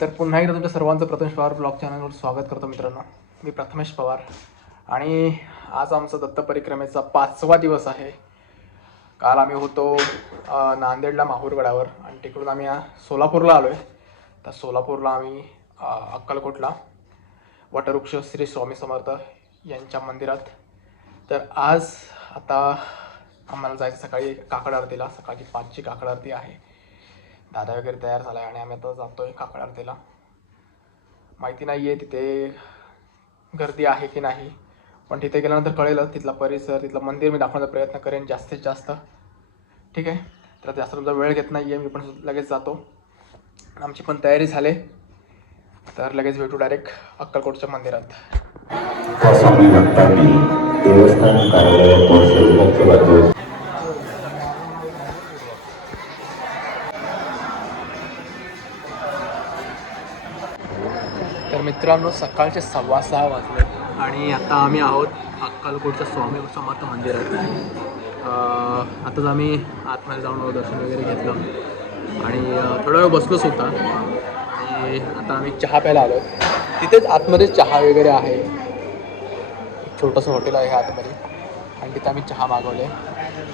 तर पुन्हा एकदा तुमच्या सर्वांचं प्रथमेश पवार ब्लॉग चॅनलवर स्वागत करतो मित्रांनो. मी प्रथमेश पवार आणि आज आमचा दत्त परिक्रमेचा 5वा दिवस आहे. काल आम्ही होतो नांदेडला माहूरगडावर आणि तिकडून आम्ही सोलापूरला आलो आहे. तर सोलापूरला आम्ही अक्कलकोटला वटवृक्ष श्री स्वामी समर्थ यांच्या मंदिरात. तर आज आता आम्हाला जायचं सकाळी काकड आरतीला. सकाळची 5ची काकड आरती आहे. दादा वगैरे तयार झाला आहे आणि आम्ही आता जातो आहे काकड आरतीला. माहिती नाही आहे तिथे गर्दी आहे की नाही, पण तिथे गेल्यानंतर कळेलच. तिथला परिसर, तिथलं मंदिर मी दाखवण्याचा प्रयत्न करेन जास्तीत जास्त. ठीक आहे, तर जास्त तुमचा वेळ घेत नाही आहे. मी पण लगेच जातो. आमची पण तयारी झाली, तर लगेच भेटू डायरेक्ट अक्कलकोटच्या मंदिरात. तर मित्रांनो, सकाळचे 6:15 वाजले आणि आता आम्ही आहोत अक्कलकोटच्या स्वामी समर्थ मंदिरात. आताच आम्ही आतमध्ये जाऊन दर्शन वगैरे घेतलं आणि थोडा वेळ बसलोच होता आणि आता आम्ही चहा प्यायला आलो. तिथेच आतमध्ये चहा वगैरे आहे. एक छोटंसं हॉटेल आहे आतमध्ये आणि तिथे आम्ही चहा मागवले.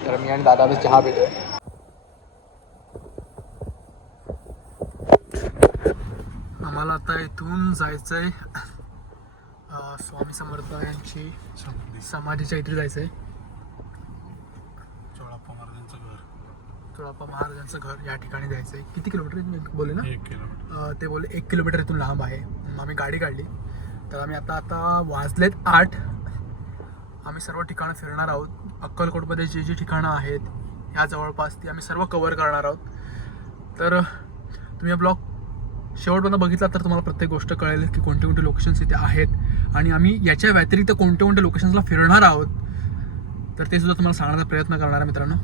तर मी आणि दादा आता चहा पितोय. आम्हाला आता इथून जायचं आहे स्वामी समर्थ यांची समाधीच्या इथे जायचं आहे. चोळाप्पा महाराजांचं घर या ठिकाणी जायचं आहे. किती किलोमीटर बोलले ना? 1 किलोमीटर. ते बोलले 1 किलोमीटर इथून लांब आहे. आम्ही गाडी काढली. तर आम्ही आता वाजलेत 8. आम्ही सर्व ठिकाणं फिरणार आहोत. अक्कलकोटमध्ये जी ठिकाणं आहेत ह्या जवळपास ती आम्ही सर्व कव्हर करणार आहोत. तर तुम्ही हा ब्लॉग शेवटपर्यंत बघितला तर तुम्हाला प्रत्येक गोष्ट कळेल की कोणते कोणते लोकेशन्स इथे आहेत आणि आम्ही याच्या व्यतिरिक्त कोणत्या कोणत्या लोकेशन्सला फिरणार आहोत. तर ते सुद्धा तुम्हाला सांगण्याचा प्रयत्न करणार आहे मित्रांनो.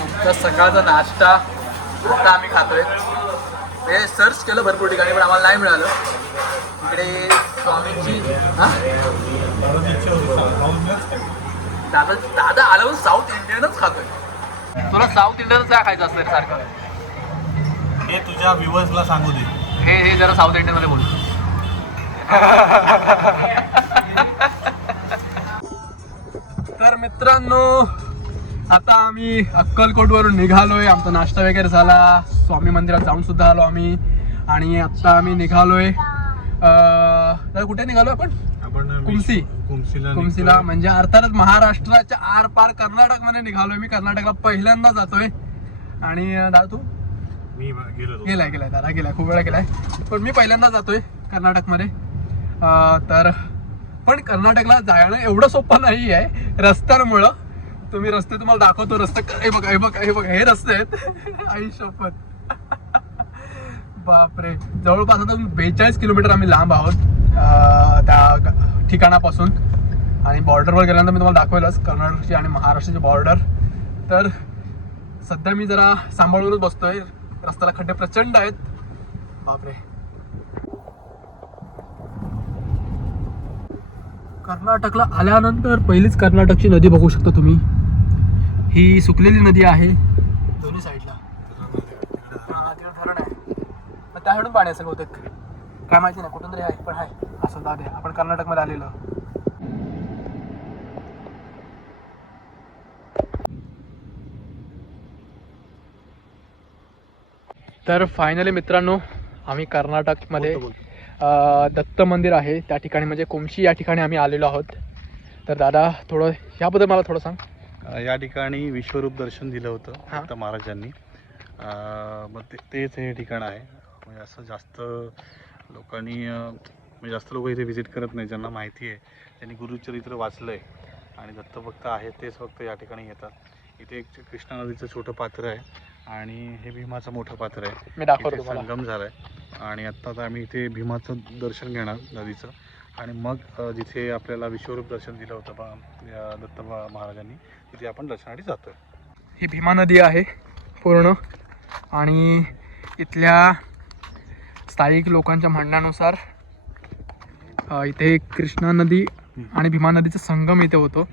आमचा सकाळचा नाश्ता आता आम्ही खातोय. हे सर्च केलं भरपूर ठिकाणी पण आम्हाला नाही मिळालं. इकडे स्वामींची दादा आलं साऊथ इंडियनच खातोय. तुला साऊथ इंडियनच काय खायचं असतं सारखं? हे तुझ्या व्ह्यूअर्सला सांगू दे. हे जरा साऊथ इंडियन मध्ये बोल. तर मित्रांनो, आता आम्ही अक्कलकोटवरून निघालोय. आमचा नाश्ता वगैरे झाला. स्वामी मंदिरात जाऊन सुद्धा आलो आम्ही आणि आता आम्ही निघालोय. कुठे निघालोय आपण? कुमसीला म्हणजे अर्थातच महाराष्ट्राच्या आर पार कर्नाटक मध्ये निघालोय. मी कर्नाटकला पहिल्यांदा जातोय. आणि दादा तू? मी गेलाय दादा गेलाय, खूप वेळा गेलाय, पण मी पहिल्यांदा जातोय कर्नाटकमध्ये. तर पण कर्नाटकला जाणं एवढं सोपं नाही आहे रस्त्यांमुळं. तुम्ही रस्ते तुम्हाला दाखवतो. रस्ते हे बघा हे रस्ते आहेत. आई शपथ, बापरे. जवळपास आता 42 किलोमीटर आम्ही लांब आहोत त्या ठिकाणापासून. आणि बॉर्डरवर गेल्यानंतर मी तुम्हाला दाखवेलच कर्नाटकची आणि महाराष्ट्राची बॉर्डर. तर सध्या मी जरा सांभाळूनच बसतोय. रस्त्याला खड्डे प्रचंड आहेत, बापरे. कर्नाटकला आल्यानंतर पहिलीच कर्नाटकची नदी बघू शकता तुम्ही. ही सुकलेली नदी आहे दोन्ही साईडला. तिकडे धरण आहे, पण त्याकडून पाणी असेल बहुतेक, काय माहिती नाही. कुठून तरी आहे, पण आहे असं दादे. आपण कर्नाटकमध्ये आलेलो. तर फायनली मित्रांनो, आम्ही कर्नाटकमध्ये दत्त मंदिर आहे त्या ठिकाणी म्हणजे कुमशी या ठिकाणी आम्ही आलेलो आहोत. तर दादा थोडं ह्याबद्दल मला थोडं सांग. या ठिकाणी विश्वरूप दर्शन दिलं होतं दत्त महाराजांनी. मग तेच हे ठिकाण आहे. म्हणजे असं जास्त लोकांनी म्हणजे जास्त लोक इथे व्हिजिट करत नाही. ज्यांना माहिती आहे त्यांनी गुरुचरित्र वाचलं आहे आणि दत्तभक्त आहेत तेच फक्त या ठिकाणी येतात. इथे एक कृष्णा नदीचं छोटं पात्र आहे आणि हे भीमाचं मोठं पात्र आहे. मी दाखवतो. संगम झाला आहे आणि आत्ता आम्ही इथे भीमाचं दर्शन घेणार नदीचं आणि मग जिथे आपल्याला विश्वरूप दर्शन दिलं होतं दत्त महाराजांनी तिथे आपण दर्शनासाठी जातोय. ही भीमा नदी आहे पूर्ण आणि इथल्या स्थायिक लोकांच्या म्हणण्यानुसार इथे कृष्णा नदी आणि भीमा नदीचा संगम इथे होतो.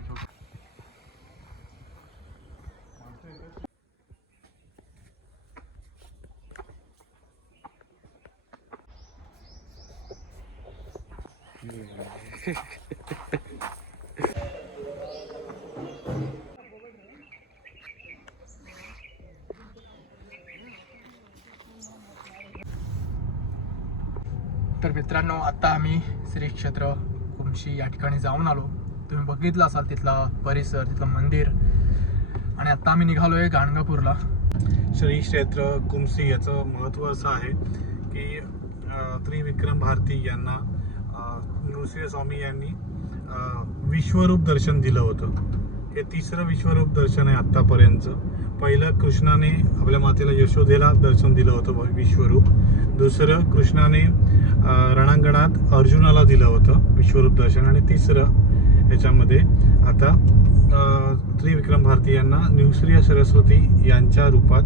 तर मित्रांनो, आता आम्ही श्री क्षेत्र कुमशी या ठिकाणी जाऊन आलो. तुम्ही बघितलं असाल तिथला परिसर, तिथलं मंदिर. आणि आता आम्ही निघालोय गाणगापूरला. श्री क्षेत्र कुमसी याचं महत्त्व असं आहे की त्रिविक्रम भारती यांना नृसिंह स्वामी यांनी विश्वरूप दर्शन दिलं होतं. हे तिसरं विश्वरूप दर्शन आहे आत्तापर्यंतचं. पहिलं कृष्णाने आपल्या मातेला यशोदेला दर्शन दिलं होतं विश्वरूप. दुसरं कृष्णाने रणांगणात अर्जुनाला दिलं होतं विश्वरूप दर्शन. आणि तिसरं याच्यामध्ये आता त्रिविक्रम भारती यांना नृसिंह सरस्वती यांच्या रूपात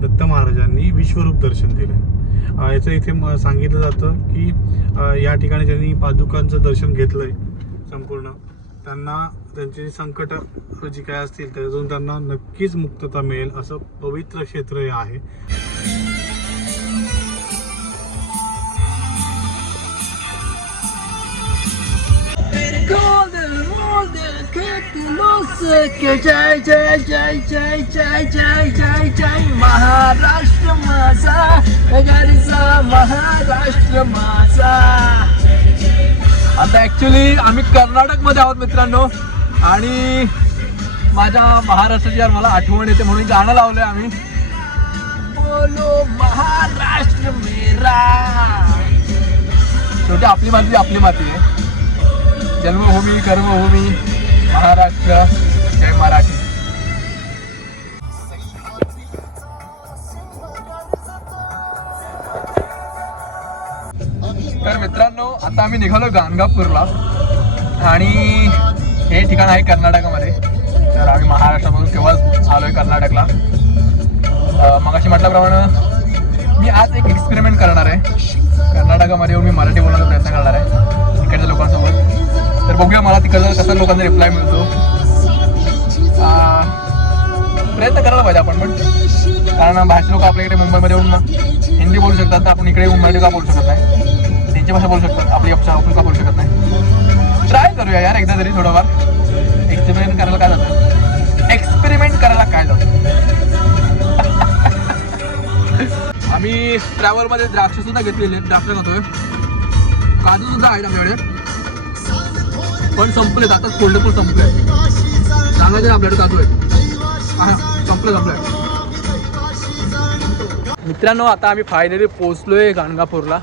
दत्त महाराजांनी विश्वरूप दर्शन दिलं. याचं इथे सांगितलं जातं की या ठिकाणी ज्यांनी पादुकांचं दर्शन घेतलंय संपूर्ण, त्यांना त्यांची संकट जी काय असतील त्यातून त्यांना नक्कीच मुक्तता मिळेल, असं पवित्र क्षेत्र हे आहे. जय जय जय जय जय जय जय जय महाराष्ट्र माझा, गरीचा महाराष्ट्र माझा. आता ऍक्च्युली आम्ही कर्नाटकमध्ये आहोत मित्रांनो. आणि माझ्या महाराष्ट्राची यार मला आठवण येते म्हणून गाणं लावलंय आम्ही. बोलो महाराष्ट्र मेरा. शेवटी आपली माती आपली माती आहे. जन्मभूमी कर्मभूमी महाराष्ट्र, जय मराठी. तर मित्रांनो, आता आम्ही निघालो गाणगापूरला. आणि हे ठिकाण आहे कर्नाटकामध्ये. तर आम्ही महाराष्ट्रामधून केव्हाच आलोय कर्नाटकला. मगाशी म्हटल्याप्रमाणे मी आज एक एक्सपेरिमेंट करणार आहे. कर्नाटकामध्ये येऊन मी मराठी बोलण्याचा प्रयत्न करणार आहे तिकडच्या लोकांसोबत. तर बघूया मला तिकडचा कसा लोकांचा रिप्लाय मिळतो. प्रयत्न करायला पाहिजे आपण पण, कारण बाहेरचे लोक आपल्याकडे मुंबईमध्ये येऊन हिंदी बोलू शकतात, तर आपण इकडे येऊन मराठी का बोलू शकत नाही? त्यांची भाषा बोलू शकतात, आपली आपण का बोलू शकत नाही? ट्राय करूया यार एकदा तरी थोडंफार. एक्सपेरिमेंट करायला काय जातं? एक्सपेरिमेंट करायला काय जातं? आम्ही ट्रॅव्हलमध्ये द्राक्ष सुद्धा घेतलेले आहेत. द्राक्ष खातोय, काजू सुद्धा आहेत आपल्याकडे, पण संपलेत आता. फोल्डेबल संपले. सांगायचे आपल्याकडे काजू आहे. संपलंय. मित्रांनो, आता आम्ही फायनली पोहोचलोय गाणगापूरला.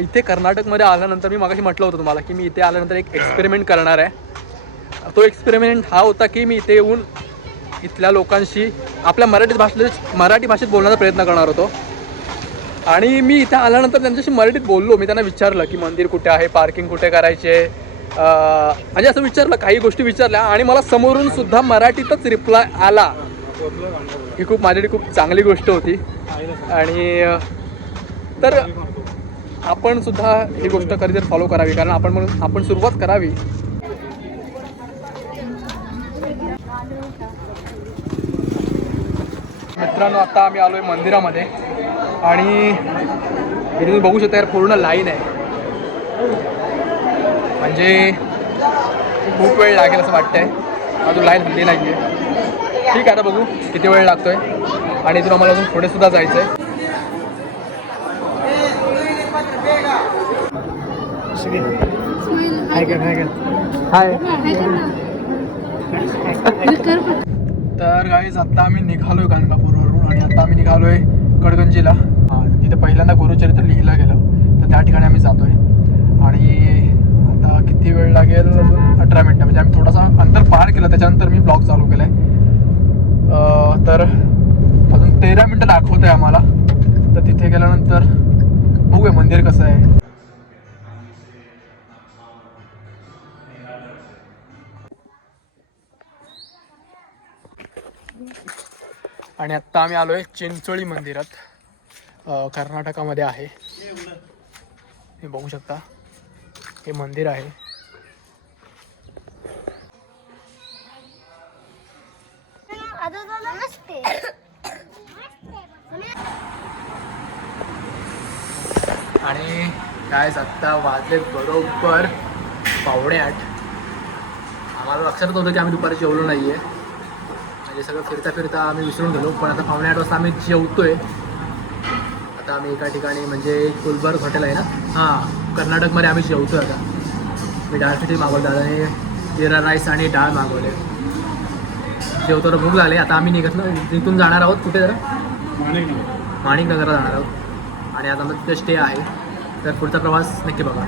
इथे कर्नाटकमध्ये आल्यानंतर मी मगाशी म्हटलं होतं तुम्हाला की मी इथे आल्यानंतर एक एक्सपेरिमेंट करणार आहे. तो एक्सपेरिमेंट हा होता की मी इथे येऊन इथल्या लोकांशी आपल्या मराठी भाषेत बोलण्याचा प्रयत्न करणार होतो. आणि मी इथे आल्यानंतर त्यांच्याशी मराठीत बोललो. मी त्यांना विचारलं की मंदिर कुठे आहे, पार्किंग कुठे करायचे, म्हणजे असं विचारलं, काही गोष्टी विचारल्या. आणि मला समोरून सुद्धा मराठीतच रिप्लाय आला. ही खूप माझ्यासाठी खूप चांगली गोष्ट होती. आणि तर आपण सुद्धा ही गोष्ट कधीतरी फॉलो करावी, कारण आपण सुरुवात करावी. मित्रांनो, आता आम्ही आलोय मंदिरामध्ये. आणि इथे तुम्ही बघू शकता यार, पूर्ण लाईन आहे. म्हणजे खूप वेळ लागेल असं वाटतंय. अजून लाईन हल्ली नाही आहे. ठीक आहे, आता बघू किती वेळ लागतोय. आणि इथून आम्हाला अजून पुढे सुद्धा जायचं आहे. तर गाईज, आता आम्ही निघालोय गाणगापूरवरून. आणि आता आम्ही निघालोय कडगंजीला. तिथे पहिल्यांदा गुरुचरित्र लिहिलं गेलं, तर त्या ठिकाणी आम्ही जातोय. आणि आता किती वेळ लागेल? अजून 18 मिनटं. म्हणजे आम्ही थोडासा अंतर पार केलं, त्याच्यानंतर मी ब्लॉग चालू केलाय. तर अजून 13 मिनटं दाखवतंय आम्हाला. तर तिथे गेल्यानंतर बघूया मंदिर कसं आहे. आणि आत्ता आम्ही आलोय चिंचोळी मंदिरात. कर्नाटकामध्ये आहे. हे बघू शकता, हे मंदिर आहे. आणि काय आत्ता वाजले बरोबर 7:45. आम्हाला लक्षात नव्हतं की आम्ही दुपारी जेवलो नाही आहे. म्हणजे सगळं फिरता फिरता आम्ही विसरून गेलो. पण आता 7:45 वाजता आम्ही जेवतोय. आता आम्ही एका ठिकाणी म्हणजे गुलबर्ग हॉटेल आहे ना, हां कर्नाटकमध्ये आम्ही जेवतोय आता. मी डाळ खिचडी मागवलं, दादाने जिरा राईस आणि डाळ मागवले. जेवतो भूक लागली. आता आम्ही निघून जाणार आहोत कुठे जरा माणिकनगरला जाणार आहोत. आणि आता मग तिथे स्टे आहे, तर पुढचा प्रवास नक्की बघा.